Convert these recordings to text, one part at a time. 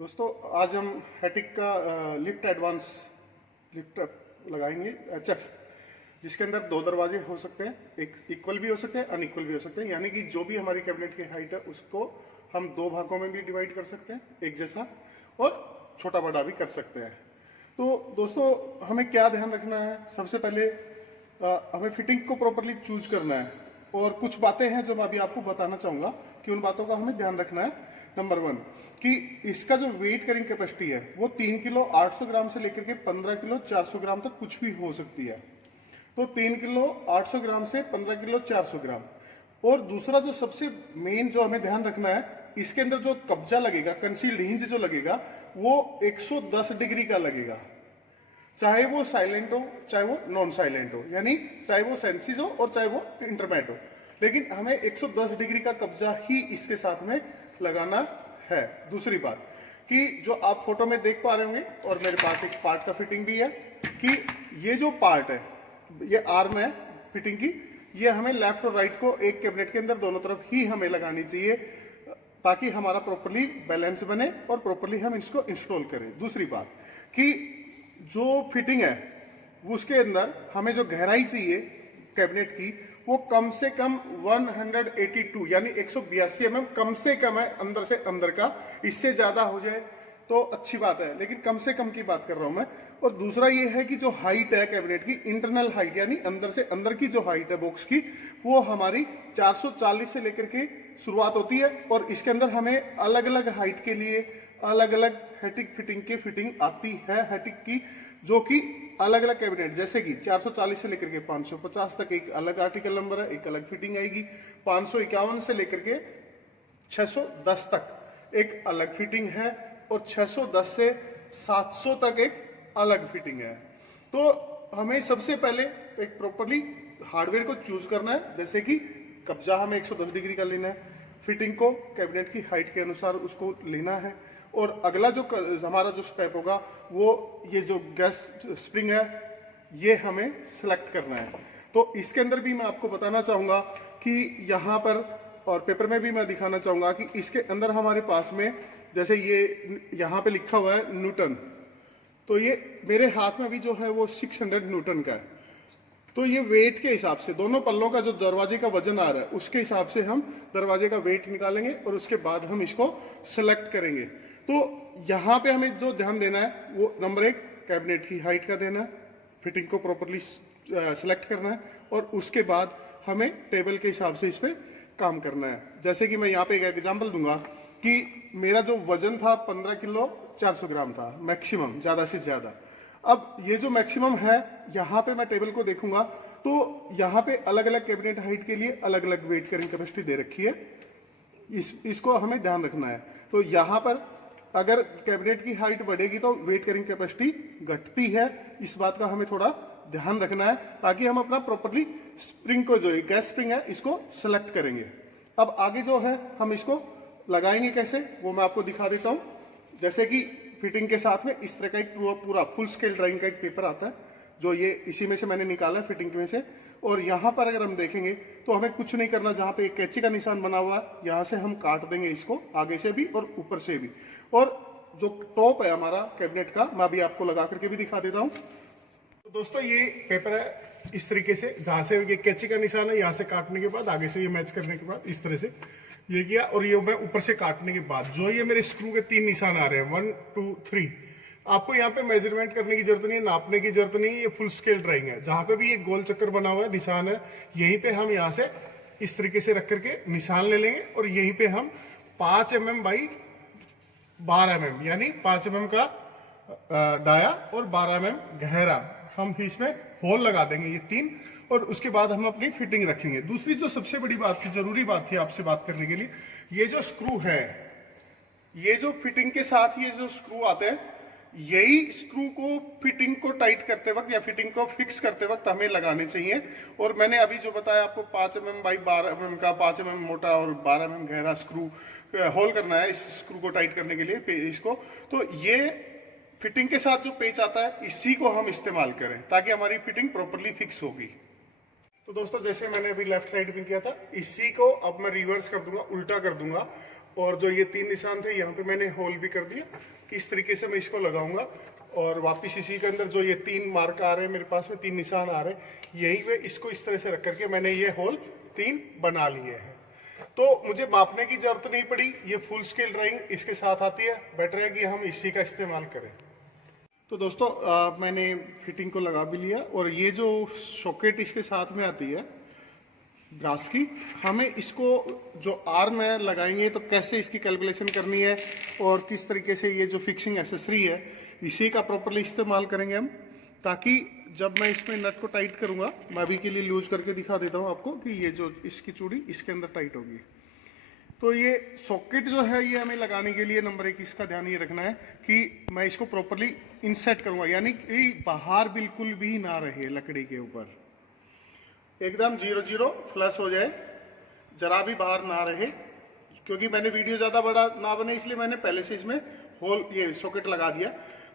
दोस्तों आज हम हैटिक का लिफ्ट एडवांस लिफ्ट लगाएंगे HF, जिसके अंदर दो दरवाजे हो सकते हैं, एक इक्वल भी हो सकते हैं अनइक्वल भी हो सकते हैं। यानी कि जो भी हमारी कैबिनेट की हाइट है उसको हम दो भागों में भी डिवाइड कर सकते हैं, एक जैसा, और छोटा बड़ा भी कर सकते हैं। तो दोस्तों हमें क्या ध्यान रखना है, सबसे पहले हमें फिटिंग को प्रॉपरली चूज करना है और कुछ बातें हैं जो मैं अभी आपको बताना चाहूंगा कि उन बातों का हमें ध्यान रखना है। नंबर 1 कि इसका जो वेट कैरिंग कैपेसिटी है वो 3 किलो 800 ग्राम से लेकर के 15 किलो 400 ग्राम तक कुछ भी हो सकती है। तो 3 किलो 800 ग्राम से 15 किलो 400 ग्राम। और दूसरा जो सबसे मेन जो हमें ध्यान रखना है, इसके अंदर जो कब्जा लगेगा, कंसील्ड हिंज जो लगेगा वो 110 डिग्री का लगेगा, चाहे वो साइलेंट हो चाहे वो नॉन साइलेंट हो, यानी चाहे वो सेंसिस हो और चाहे वो इंटरमेट हो, लेकिन हमें 110 डिग्री का कब्जा ही इसके साथ में लगाना है। दूसरी बात कि जो आप फोटो में देख पा रहे होंगे और मेरे पास एक पार्ट का फिटिंग भी है कि ये जो पार्ट है, ये आर्म है फिटिंग की, ये हमें लेफ्ट और राइट को एक कैबिनेट के अंदर दोनों तरफ ही हमें लगानी चाहिए ताकि हमारा प्रॉपर्ली बैलेंस बने और प्रॉपर्ली हम इसको इंस्टॉल करें। दूसरी बात कि जो फिटिंग है उसके अंदर हमें जो गहराई चाहिए कैबिनेट की वो कम से कम 182 यानी 182 mm कम से कम है अंदर से अंदर का। इससे ज्यादा हो जाए तो अच्छी बात है, लेकिन कम से कम की बात कर रहा हूं मैं। और दूसरा ये है कि जो हाइट है कैबिनेट की, इंटरनल हाइट यानी अंदर से अंदर की जो हाइट है बॉक्स की, वो हमारी 440 से लेकर के शुरुआत होती है और इसके अंदर हमें अलग अलग हाइट के लिए अलग अलग हैटिक फिटिंग की फिटिंग आती है हैटिक की, जो कि अलग अलग कैबिनेट जैसे कि 440 से लेकर के 550 तक एक अलग आर्टिकल नंबर है, एक अलग फिटिंग आएगी। 551 से लेकर के 610 तक एक अलग फिटिंग है और 610 से 700 तक एक अलग फिटिंग है। तो हमें सबसे पहले एक प्रॉपर्ली हार्डवेयर को चूज करना है, जैसे कि कब्जा हमें 110 डिग्री का लेना है, फिटिंग को कैबिनेट की हाइट के अनुसार उसको लेना है, और अगला जो हमारा जो स्टेप होगा वो ये जो गैस स्प्रिंग है ये हमें सिलेक्ट करना है। तो इसके अंदर भी मैं आपको बताना चाहूंगा कि यहाँ पर और पेपर में भी मैं दिखाना चाहूंगा कि इसके अंदर हमारे पास में जैसे ये यहाँ पे लिखा हुआ है न्यूटन, तो ये मेरे हाथ में भी जो है वो 600 न्यूटन का है। तो ये वेट के हिसाब से दोनों पल्लों का जो दरवाजे का वजन आ रहा है उसके हिसाब से हम दरवाजे का वेट निकालेंगे और उसके बाद हम इसको सिलेक्ट करेंगे। तो यहाँ पे हमें जो ध्यान देना है वो नंबर 1 कैबिनेट की हाइट का देना है, फिटिंग को प्रॉपर्ली सिलेक्ट करना है और उसके बाद हमें टेबल के हिसाब से इस पे काम करना है। जैसे कि मैं यहाँ पे एक एग्जाम्पल दूंगा कि मेरा जो वजन था 15 किलो 400 ग्राम था मैक्सिमम, ज्यादा से ज्यादा। अब ये जो मैक्सिमम है यहाँ पे मैं टेबल को देखूंगा तो यहाँ पे अलग अलग कैबिनेट हाइट के लिए अलग अलग वेट कैरिंग कैपेसिटी दे रखी है, इसको हमें ध्यान रखना है। तो यहाँ पर अगर कैबिनेट की हाइट बढ़ेगी तो वेट कैरिंग कैपेसिटी घटती है, इस बात का हमें थोड़ा ध्यान रखना है ताकि हम अपना प्रॉपर्ली स्प्रिंग को जो गैस स्प्रिंग है इसको सेलेक्ट करेंगे। अब आगे जो है हम इसको लगाएंगे कैसे वो मैं आपको दिखा देता हूं। जैसे कि फिटिंग के साथ में इस तरह का एक पूरा फुल स्केल ड्राइंग का एक पेपर आता है, जो ये इसी में से मैंने निकाला है फिटिंग में से। और यहाँ पर अगर हम देखेंगे तो हमें कुछ नहीं करना, जहाँ पे एक कैंची का निशान बना हुआ है यहाँ से हम काट देंगे इसको आगे से भी और ऊपर से भी। और जो टॉप है हमारा कैबिनेट का मैं अभी आपको लगा करके भी दिखा देता हूँ। तो दोस्तों ये पेपर है इस तरीके से, जहाँ से ये कैंची का निशान है यहाँ से काटने के बाद आगे से ये मैच करने के बाद इस तरह से ये किया, और ये मैं ऊपर से काटने के बाद जो ये मेरे स्क्रू के 3 निशान आ रहे हैं 1 2 3, आपको यहाँ पे मेजरमेंट करने की जरूरत नहीं है, नापने की जरूरत नहीं है, ये फुल स्केल ड्राइंग है। जहां पे भी ये गोल चक्कर बना हुआ है निशान है, यहीं पे हम यहाँ से इस तरीके से रख करके निशान ले लेंगे और यहीं पे हम 5 mm बाई 12 mm यानी 5 mm का डाया और 12 mm गहरा हम इसमें होल लगा देंगे ये 3, और उसके बाद हम अपनी फिटिंग रखेंगे। दूसरी जो सबसे बड़ी बात थी, जरूरी बात थी आपसे बात करने के लिए, ये जो स्क्रू है, ये जो फिटिंग के साथ ये जो स्क्रू आते हैं, यही स्क्रू को फिटिंग को टाइट करते वक्त या फिटिंग को फिक्स करते वक्त हमें लगाने चाहिए। और मैंने अभी जो बताया आपको 5 mm बाई 12 mm का 5 mm मोटा और 12 mm गहरा स्क्रू होल करना है इस स्क्रू को टाइट करने के लिए इसको। तो ये फिटिंग के साथ जो पेच आता है इसी को हम इस्तेमाल करें ताकि हमारी फिटिंग प्रॉपरली फिक्स होगी। तो दोस्तों जैसे मैंने अभी लेफ्ट साइड में किया था, इसी को अब मैं रिवर्स कर दूंगा, उल्टा कर दूंगा और जो ये 3 निशान थे यहाँ पे मैंने होल भी कर दिया। इस तरीके से मैं इसको लगाऊंगा और वापिस इसी के अंदर जो ये 3 मार्क आ रहे हैं मेरे पास में, 3 निशान आ रहे हैं, यहीं पे इसको इस तरह से रख करके मैंने ये होल 3 बना लिए हैं। तो मुझे मापने की जरूरत नहीं पड़ी, ये फुल स्केल ड्राइंग इसके साथ आती है। बेटर है कि हम इसी का इस्तेमाल करें। तो दोस्तों मैंने फिटिंग को लगा भी लिया और ये जो सॉकेट इसके साथ में आती है ब्रास की, हमें इसको जो आर्म में लगाएंगे तो कैसे इसकी कैलकुलेशन करनी है और किस तरीके से ये जो फिक्सिंग एसेसरी है इसी का प्रॉपरली इस्तेमाल करेंगे हम, ताकि जब मैं इसमें नट को टाइट करूंगा, मैं अभी के लिए लूज करके दिखा देता हूं आपको कि ये जो इसकी चूड़ी इसके अंदर टाइट होगी। तो ये सॉकेट जो है ये हमें लगाने के लिए नंबर 1 इसका ध्यान ये रखना है कि मैं इसको प्रॉपरली इंसर्ट करूंगा, यानी कि बाहर बिल्कुल भी ना रहे लकड़ी के ऊपर, एकदम 0-0 फ्लश हो जाए, जरा भी बाहर ना रहे। क्योंकि मैंने वीडियो ज़्यादा बड़ा ना बने इसलिए मैंने पहले से इसमें होल ये सॉकेट लगा दिया।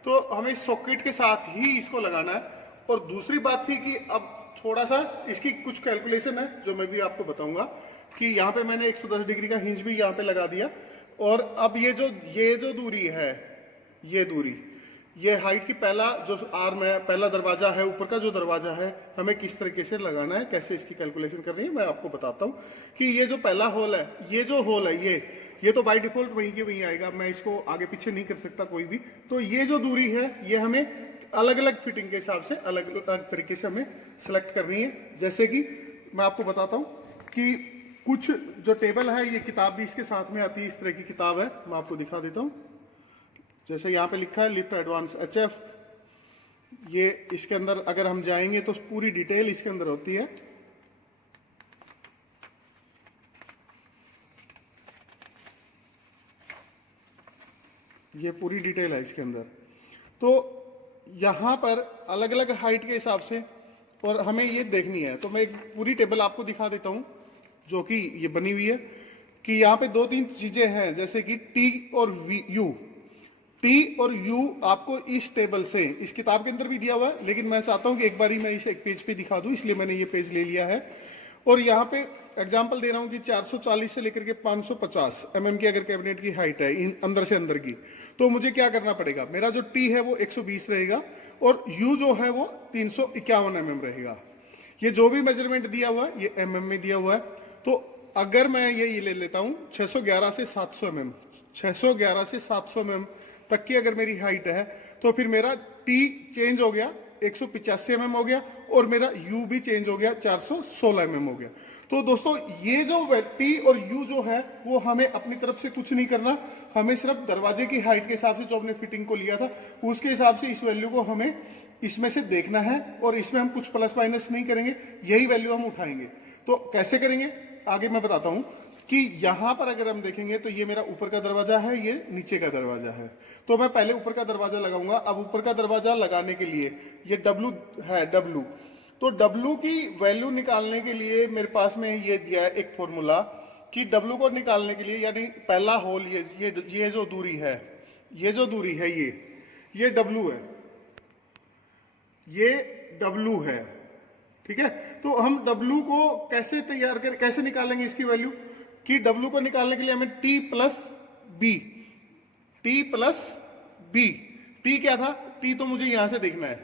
तो हमें इस सॉकेट के साथ ही इसको लगाना है। और दूसरी बात थी कि अब थोड़ा सा इसकी कुछ कैलकुलेशन है जो मैं भी आपको बताऊंगा कि यहाँ पे मैंने 110 डिग्री का हिंज भी यहाँ पे लगा दिया। और अब ये जो दूरी है, ये दूरी, ये हाइट की पहला जो आर्म है, पहला दरवाजा है, ऊपर का जो दरवाजा है, हमें किस तरीके से लगाना है, कैसे इसकी कैलकुलेशन करनी है, मैं आपको बताता हूँ। कि ये जो पहला होल है, ये जो होल है, ये तो बाय डिफॉल्ट वहीं के वहीं आएगा, मैं इसको आगे पीछे नहीं कर सकता कोई भी। तो ये जो दूरी है ये हमें अलग अलग फिटिंग के हिसाब से अलग अलग तरीके से हमें सेलेक्ट करनी है। जैसे कि मैं आपको बताता हूँ कि कुछ जो टेबल है, ये किताब भी इसके साथ में आती है, इस तरह की किताब है, मैं आपको दिखा देता हूँ। जैसे यहाँ पे लिखा है लिफ्ट एडवांस HF, ये इसके अंदर अगर हम जाएंगे तो पूरी डिटेल इसके अंदर होती है। ये पूरी डिटेल है इसके अंदर। तो यहाँ पर अलग अलग हाइट के हिसाब से और हमें ये देखनी है। तो मैं एक पूरी टेबल आपको दिखा देता हूँ जो कि ये बनी हुई है कि यहाँ पे 2-3 चीजें हैं, जैसे कि T और U। T और U आपको इस टेबल से, इस किताब के अंदर भी दिया हुआ है, लेकिन मैं चाहता हूं कि एक बारी मैं इसे एक पेज पे दिखा दूं, इसलिए मैंने ये पेज ले लिया है। और यहाँ पे एग्जांपल दे रहा हूं कि 440 से लेकर के 550 mm की अगर कैबिनेट की हाइट है अंदर से अंदर की, तो मुझे क्या करना पड़ेगा, मेरा जो T है वो 120 रहेगा और U जो है वो 351 mm रहेगा। ये जो भी मेजरमेंट दिया हुआ है ये mm में दिया हुआ है। तो अगर मैं ये ले लेता हूँ 611 से 700 mm, 611 से 700 mm तक की अगर मेरी हाइट है, तो फिर मेरा T चेंज हो गया 185 mm हो गया और मेरा U भी चेंज हो गया 416 mm हो गया। तो दोस्तों ये जो T और U जो है वो हमें अपनी तरफ से कुछ नहीं करना, हमें सिर्फ दरवाजे की हाइट के हिसाब से जो हमने फिटिंग को लिया था उसके हिसाब से इस वैल्यू को हमें इसमें से देखना है और इसमें हम कुछ प्लस माइनस नहीं करेंगे, यही वैल्यू हम उठाएंगे। तो कैसे करेंगे आगे मैं बताता हूं कि यहां पर अगर हम देखेंगे तो ये मेरा ऊपर का दरवाजा है, ये नीचे का दरवाजा है। तो मैं पहले ऊपर का दरवाजा लगाऊंगा। अब ऊपर का दरवाजा लगाने के लिए ये W है, W, तो W की वैल्यू निकालने के लिए मेरे पास में ये दिया है एक फॉर्मूला कि W को निकालने के लिए, यानी पहला होल ये जो दूरी है, ये जो दूरी है ये W है, ये W है, ठीक है। तो हम W को कैसे तैयार करें, कैसे निकालेंगे इसकी वैल्यू कि W को निकालने के लिए हमें T प्लस B, T क्या था, T तो मुझे यहां से देखना है,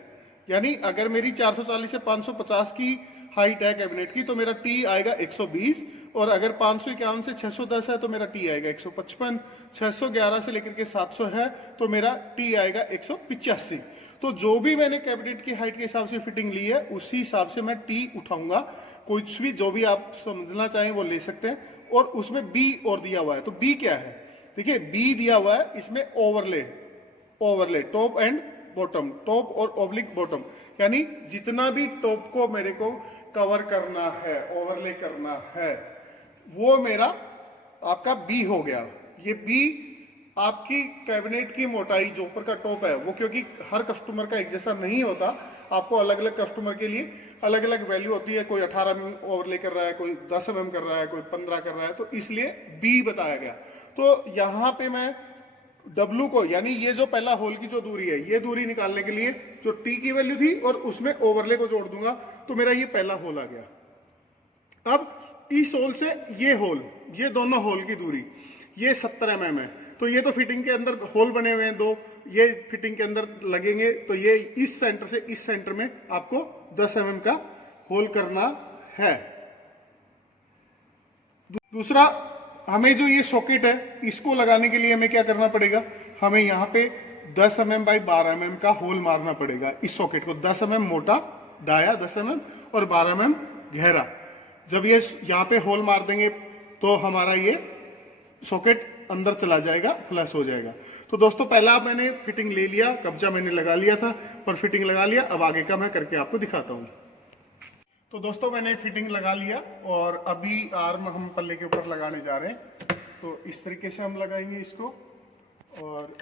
यानी अगर मेरी 440 से 550 की हाइट है कैबिनेट की तो मेरा T आएगा 120 और अगर 551 से 610 है तो मेरा T आएगा 155, 611 से लेकर के 700 है तो मेरा T आएगा 185। तो जो भी मैंने कैबिनेट की हाइट के हिसाब से फिटिंग ली है उसी हिसाब से मैं T उठाऊंगा। कुछ भी जो भी आप समझना चाहें वो ले सकते हैं। और उसमें B और दिया हुआ है, तो B क्या है, देखिए B दिया हुआ है, इसमें overlay top and bottom, top और ऑब्लिक बॉटम, यानी जितना भी टॉप को मेरे को कवर करना है, ओवरले करना है, वो मेरा आपका B हो गया। ये B आपकी कैबिनेट की मोटाई जो ऊपर का टॉप है वो, क्योंकि हर कस्टमर का एक जैसा नहीं होता, आपको अलग अलग कस्टमर के लिए अलग अलग वैल्यू होती है। कोई 18 mm ओवरले कर रहा है, कोई 10 mm कर रहा है, कोई 15 कर रहा है, तो इसलिए B बताया गया। तो यहाँ पे मैं W को, यानी ये जो पहला होल की जो दूरी है, ये दूरी निकालने के लिए जो T की वैल्यू थी और उसमें ओवरले को जोड़ दूंगा तो मेरा ये पहला होल आ गया। अब इस होल से ये होल, ये दोनों होल की दूरी, ये 70 mm है। तो ये तो फिटिंग के अंदर होल बने हुए हैं 2, ये फिटिंग के अंदर लगेंगे। तो ये इस सेंटर से इस सेंटर में आपको 10 mm का होल करना है। दूसरा, हमें जो ये सॉकेट है इसको लगाने के लिए हमें क्या करना पड़ेगा, हमें यहाँ पे 10 mm बाई 12 mm का होल मारना पड़ेगा। इस सॉकेट को 10 mm मोटा डाया 10 mm और 12 mm गहरा। जब ये यहाँ पे होल मार देंगे तो हमारा ये सॉकेट अंदर चला जाएगा, फ्लश हो जाएगा। तो दोस्तों पहला मैंने फिटिंग ले लिया, कब्जा मैंने लगा लिया था और फिटिंग लगा लिया। अब आगे का मैं करके आपको दिखाता हूँ। तो दोस्तों मैंने फिटिंग लगा लिया और अभी आर्म हम पल्ले के ऊपर लगाने जा रहे हैं। तो इस तरीके से हम लगाएंगे इसको, और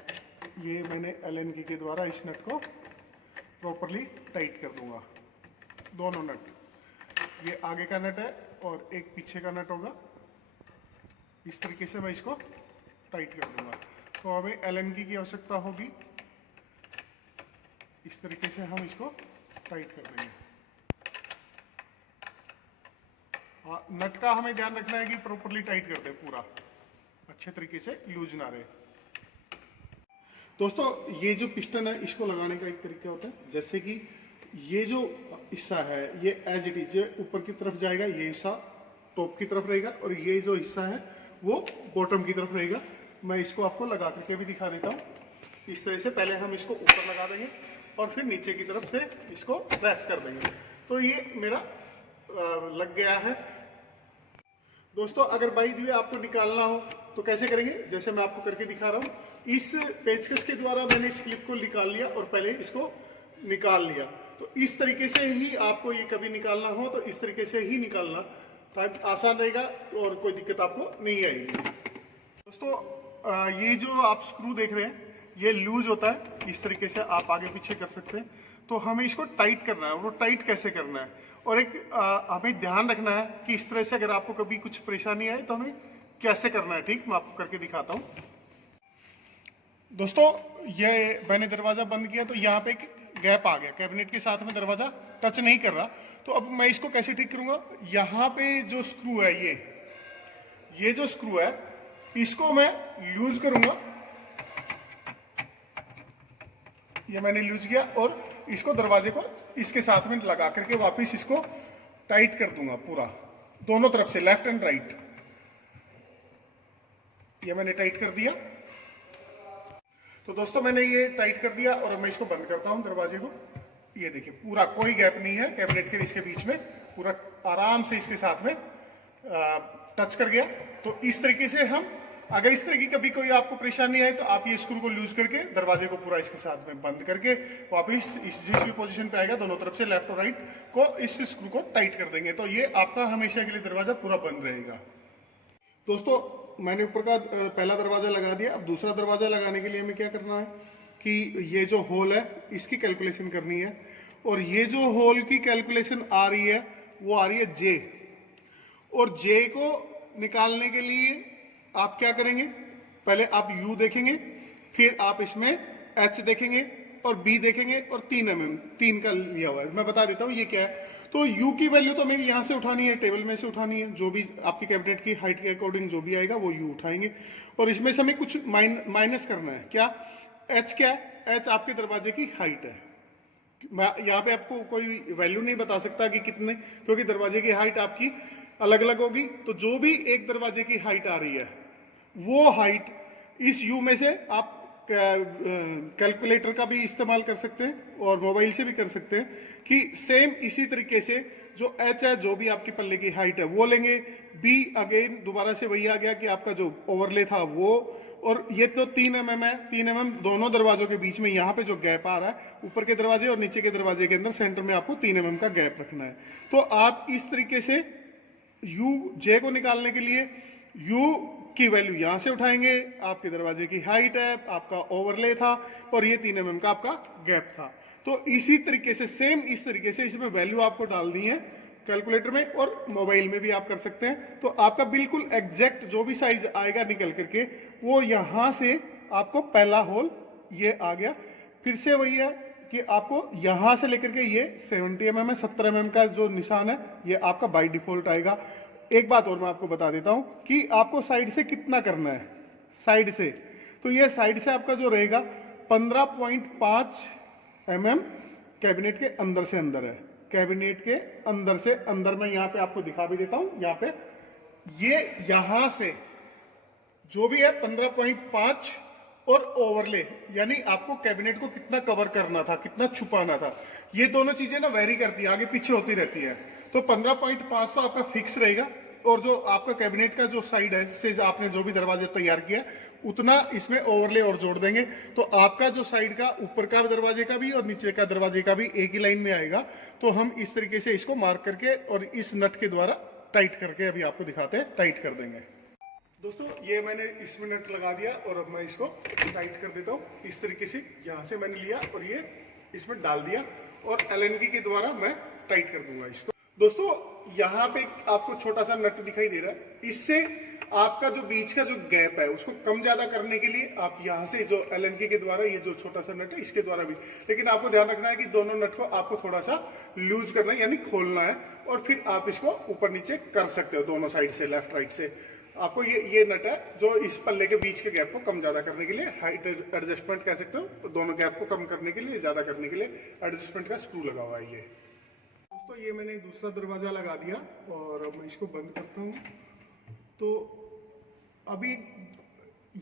ये मैंने Allen की के द्वारा इस नट को प्रॉपरली टाइट कर दूंगा। दोनों नट, ये आगे का नट है और एक पीछे का नट होगा। इस तरीके से मैं इसको टाइट कर दूंगा। तो हमें Allen की आवश्यकता होगी। इस तरीके से हम इसको टाइट कर देंगे। नट का हमें ध्यान रखना है कि प्रॉपरली टाइट कर दे, पूरा अच्छे तरीके से लूज ना रहे। दोस्तों ये जो पिस्टन है इसको लगाने का एक तरीका होता है, जैसे कि ये जो हिस्सा है ये एज इट इज ऊपर की तरफ जाएगा, ये हिस्सा टॉप की तरफ रहेगा और ये जो हिस्सा है वो बॉटम की तरफ रहेगा। मैं इसको आपको लगा करके भी दिखा देता हूँ। इस तरह से पहले हम इसको ऊपर लगा देंगे और फिर नीचे की तरफ से इसको प्रेस कर देंगे। तो ये मेरा लग गया है। दोस्तों अगर बाई दी आपको निकालना हो तो कैसे करेंगे, जैसे मैं आपको करके दिखा रहा हूँ। इस पेचकस के द्वारा मैंने इस क्लिप को निकाल लिया और पहले इसको निकाल लिया। तो इस तरीके से ही आपको ये कभी निकालना हो तो इस तरीके से ही निकालना, ताकि आसान रहेगा और कोई दिक्कत आपको नहीं आएगी। दोस्तों ये जो आप स्क्रू देख रहे हैं ये लूज होता है, इस तरीके से आप आगे पीछे कर सकते हैं। तो हमें इसको टाइट करना है। वो टाइट कैसे करना है, और एक हमें ध्यान रखना है कि इस तरह से अगर आपको कभी कुछ परेशानी आए तो हमें कैसे करना है। ठीक, मैं आपको करके दिखाता हूँ। दोस्तों ये मैंने दरवाजा बंद किया तो यहाँ पे एक गैप आ गया, कैबिनेट के साथ में दरवाजा टच नहीं कर रहा। तो अब मैं इसको कैसे ठीक करूंगा, यहाँ पे जो स्क्रू है ये जो स्क्रू है इसको मैं लूज करूंगा। ये मैंने लूज किया और इसको दरवाजे को इसके साथ में लगा करके वापस इसको टाइट कर दूंगा पूरा, दोनों तरफ से, लेफ्ट एंड राइट। ये मैंने टाइट कर दिया। तो दोस्तों मैंने ये टाइट कर दिया और मैं इसको बंद करता हूं दरवाजे को। ये देखिए पूरा कोई गैप नहीं है कैबिनेट के इसके बीच में, पूरा आराम से इसके साथ में टच कर गया। तो इस तरीके से हम, अगर इस तरह की कभी कोई आपको परेशानी आए तो आप ये स्क्रू को लूज करके दरवाजे को पूरा इसके साथ में बंद करके वापस इस जिस भी पोजीशन पे आएगा दोनों तरफ से लेफ्ट और राइट को इस स्क्रू को टाइट कर देंगे। तो ये आपका हमेशा के लिए दरवाजा पूरा बंद रहेगा। दोस्तों मैंने ऊपर का पहला दरवाजा लगा दिया। अब दूसरा दरवाजा लगाने के लिए हमें क्या करना है कि ये जो होल है इसकी कैलकुलेशन करनी है, और ये जो होल की कैलकुलेशन आ रही है वो आ रही है जे, और जे को निकालने के लिए आप क्या करेंगे, पहले आप U देखेंगे, फिर आप इसमें H देखेंगे और B देखेंगे और 3 mm 3 का लिया हुआ है। मैं बता देता हूँ ये क्या है। तो U की वैल्यू तो हमें यहाँ से उठानी है, टेबल में से उठानी है। जो भी आपकी कैबिनेट की हाइट के अकॉर्डिंग जो भी आएगा वो U उठाएंगे, और इसमें से हमें कुछ माइनस करना है। क्या H क्या है, H आपके दरवाजे की हाइट है। मैं यहाँ पे आपको कोई वैल्यू नहीं बता सकता कि कितने, क्योंकि दरवाजे की हाइट आपकी अलग अलग होगी। तो जो भी एक दरवाजे की हाइट आ रही है वो हाइट इस U में से आप कैलकुलेटर का भी इस्तेमाल कर सकते हैं और मोबाइल से भी कर सकते हैं कि सेम इसी तरीके से जो H है, जो भी आपकी पल्ले की हाइट है वो लेंगे। B अगेन दोबारा से वही आ गया कि आपका जो ओवरले था वो, और ये तो 3 mm है। 3 mm दोनों दरवाजों के बीच में यहाँ पे जो गैप आ रहा है, ऊपर के दरवाजे और नीचे के दरवाजे के अंदर सेंटर में आपको 3 mm का गैप रखना है। तो आप इस तरीके से जे को निकालने के लिए U की वैल्यू यहां से उठाएंगे। आपके दरवाजे की हाइट है, आपका ओवरले था और ये 3 mm का आपका गैप था। तो इसी तरीके से सेम इस तरीके से इसमें वैल्यू आपको डालनी है कैलकुलेटर में, और मोबाइल में भी आप कर सकते हैं। तो आपका बिल्कुल एग्जैक्ट जो भी साइज आएगा निकल करके वो यहां से आपको पहला होल ये आ गया। फिर से वही है कि आपको यहां से लेकर के ये 70 mm है, 70 mm का जो निशान है ये आपका बाय डिफॉल्ट आएगा। एक बात और मैं आपको बता देता हूं कि आपको साइड से कितना करना है। साइड से, तो ये साइड से आपका जो रहेगा 15.5 mm कैबिनेट के अंदर से अंदर है। कैबिनेट के अंदर से अंदर, मैं यहाँ पे आपको दिखा भी देता हूँ। यहाँ पे ये यहां से जो भी है 15.5 और ओवरले, यानी आपको कैबिनेट को कितना कवर करना था, कितना छुपाना था, ये दोनों चीजें ना वेरी करती है, आगे पीछे होती रहती है। तो 15.5 तो आपका फिक्स रहेगा, और जो आपका कैबिनेट का जो साइड है, इससे आपने जो भी दरवाजे तैयार किया उतना इसमें ओवरले और जोड़ देंगे, तो आपका जो साइड का ऊपर का दरवाजे का भी और नीचे का दरवाजे का भी एक ही लाइन में आएगा। तो हम इस तरीके से इसको मार्क करके और इस नट के द्वारा टाइट करके अभी आपको दिखाते हैं, टाइट कर देंगे। दोस्तों ये मैंने इसमें नट लगा दिया और अब मैं इसको टाइट कर देता हूँ। इस तरीके से यहाँ से मैंने लिया और ये इसमें डाल दिया और एलएनगी के द्वारा मैं टाइट कर दूंगा इसको। दोस्तों यहाँ पे आपको छोटा सा नट दिखाई दे रहा है, इससे आपका जो बीच का जो गैप है उसको कम ज्यादा करने के लिए आप यहाँ से जो एलएनगी के द्वारा, ये जो छोटा सा नट है इसके द्वारा भी, लेकिन आपको ध्यान रखना है कि दोनों नट को आपको थोड़ा सा लूज करना है, यानी खोलना है, और फिर आप इसको ऊपर नीचे कर सकते हो दोनों साइड से, लेफ्ट राइट से। आपको ये नट है जो इस पल्ले के बीच के गैप को कम ज्यादा करने के लिए, हाइट एडजस्टमेंट कह सकते हो, दोनों गैप को कम करने के लिए, ज्यादा करने के लिए एडजस्टमेंट का स्क्रू लगा हुआ है ये। दोस्तों ये मैंने दूसरा दरवाजा लगा दिया और अब मैं इसको बंद करता हूँ। तो अभी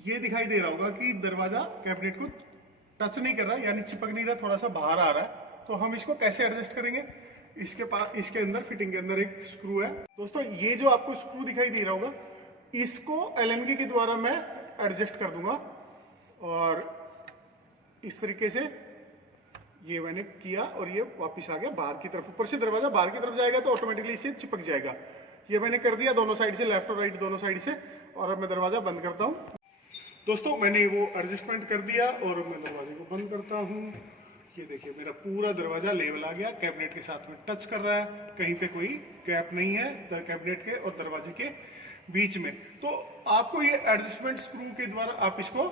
ये दिखाई दे रहा होगा कि दरवाजा कैबिनेट को टच नहीं कर रहा, यानी चिपक नहीं रहा, थोड़ा सा बाहर आ रहा है। तो हम इसको कैसे एडजस्ट करेंगे? इसके पास, इसके अंदर फिटिंग के अंदर एक स्क्रू है। दोस्तों ये जो आपको स्क्रू दिखाई दे रहा होगा, इसको एलएनगी के द्वारा मैं एडजस्ट कर दूंगा, और इस तरीके से ये मैंने किया और ये वापस आ गया बाहर की तरफ। ऊपर से दरवाजा बाहर की तरफ जाएगा तो ऑटोमेटिकली इसे चिपक जाएगा। ये मैंने कर दिया दोनों साइड से, लेफ्ट और राइट दोनों साइड से, और अब मैं दरवाजा बंद करता हूँ। दोस्तों मैंने वो एडजस्टमेंट कर दिया और मैं दरवाजे को बंद करता हूँ। ये देखिए मेरा पूरा दरवाजा लेवल आ गया, कैबिनेट के साथ में टच कर रहा है, कहीं पे कोई गैप नहीं है कैबिनेट के और दरवाजे के बीच में। तो आपको ये एडजस्टमेंट स्क्रू के द्वारा आप इसको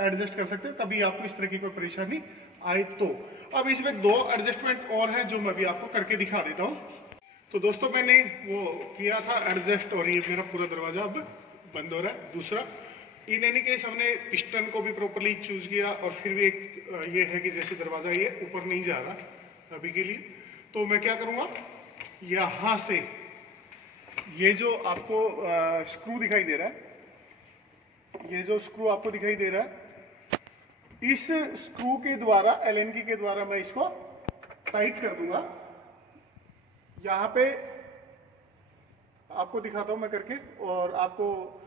एडजस्ट कर सकते हैं, तभी आपको इस तरह की कोई परेशानी आए तो। अब इसमें दो एडजस्टमेंट और हैं जो मैं भी आपको करके दिखा देता हूँ। तो दोस्तों मैंने वो किया था एडजस्ट, और ये मेरा पूरा दरवाजा अब बंद हो रहा है। दूसरा, इन एनी केस हमने पिस्टन को भी प्रॉपर्ली चूज किया, और फिर भी एक ये है कि जैसे दरवाजा ये ऊपर नहीं जा रहा अभी के लिए, तो मैं क्या करूँगा, यहाँ से ये जो आपको स्क्रू दिखाई दे रहा है, ये जो स्क्रू आपको दिखाई दे रहा है, इस स्क्रू के द्वारा, एलएनगी के द्वारा मैं इसको टाइट कर दूंगा। यहाँ पे आपको दिखाता हूँ मैं करके, और आपको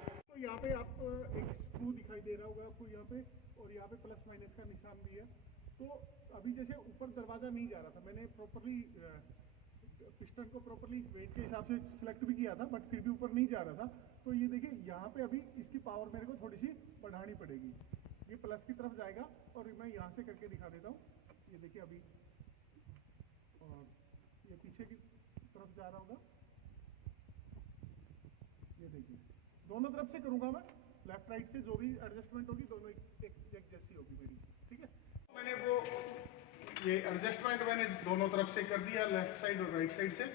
तो यहाँ पे आपको एक स्क्रू दिखाई दे रहा होगा आपको यहाँ पे, और यहाँ पे प्लस माइनस का निशान भी है। तो अभी जैसे ऊपर दरवाजा नहीं जा रहा था, मैंने प्रॉपर्ली पिस्टन को प्रॉपर्ली वेट के हिसाब से सिलेक्ट भी किया था, बट फिर भी ऊपर नहीं जा रहा था। तो ये देखिए यहाँ पे अभी इसकी पावर मेरे को थोड़ी सी बढ़ानी पड़ेगी, ये प्लस की तरफ जाएगा, और मैं यहाँ से करके दिखा देता हूँ। ये देखिए अभी, और ये पीछे की तरफ जा रहा होगा, ये देखिए दोनों तरफ से करूंगा मैं, लेफ्ट राइट से जो भी एडजस्टमेंट होगी दोनों एक जैसी होगी मेरी, ठीक है। मैंने वो ये एडजस्टमेंट मैंने दोनों तरफ से कर दिया, लेफ्ट साइड और राइट साइड से,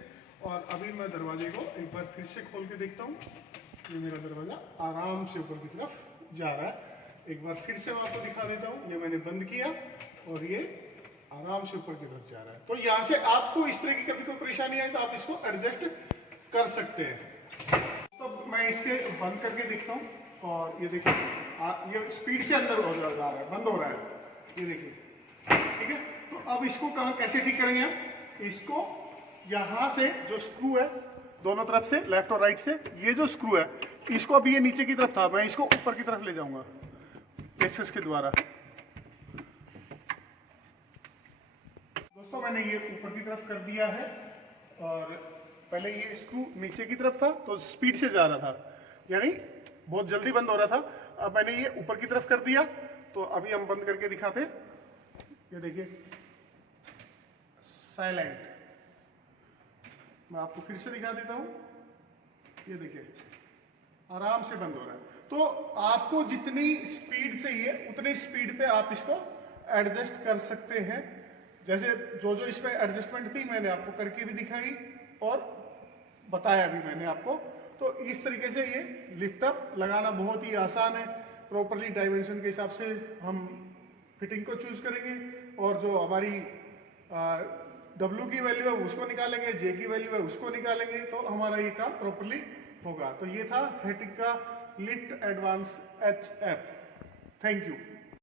और अभी मैं दरवाजे को एक बार फिर से खोल के देखता हूँ। ये मेरा दरवाजा आराम से ऊपर की तरफ जा रहा है। एक बार फिर से मैं आपको दिखा देता हूँ। ये मैंने बंद किया और ये आराम से ऊपर की तरफ जा रहा है। तो यहाँ से आपको इस तरह की कभी कोई परेशानी आए तो आप इसको एडजस्ट कर सकते हैं। तो मैं इसके बंद करके देखता हूँ, और ये देखिए ये स्पीड से अंदर हो जा रहा है, बंद हो रहा है, ये देखिए, ठीक है। तो अब इसको कहाँ कैसे ठीक करेंगे हम? इसको यहाँ से जो स्क्रू है दोनों तरफ से, लेफ्ट और राइट से, ये जो स्क्रू है इसको, अभी ये नीचे की तरफ था, मैं इसको ऊपर की तरफ ले जाऊंगा पेचकस के द्वारा। दोस्तों मैंने ये ऊपर की तरफ कर दिया है, और पहले ये स्क्रू नीचे की तरफ था तो स्पीड से जा रहा था, यानी बहुत जल्दी बंद हो रहा था। अब मैंने ये ऊपर की तरफ कर दिया, तो अभी हम बंद करके दिखाते। ये देखिए साइलेंट, मैं आपको फिर से दिखा देता हूं। ये देखिए आराम से बंद हो रहा है। तो आपको जितनी स्पीड चाहिए उतनी स्पीड पे आप इसको एडजस्ट कर सकते हैं। जैसे जो जो इसमें एडजस्टमेंट थी मैंने आपको करके भी दिखाई और बताया भी मैंने आपको। तो इस तरीके से ये लिफ्ट अप लगाना बहुत ही आसान है। प्रॉपरली डायमेंशन के हिसाब से हम फिटिंग को चूज करेंगे और जो हमारी W की वैल्यू है उसको निकालेंगे, J की वैल्यू है उसको निकालेंगे, तो हमारा ये काम प्रॉपरली होगा। तो ये था हेटिक का lift advance HF। Thank you.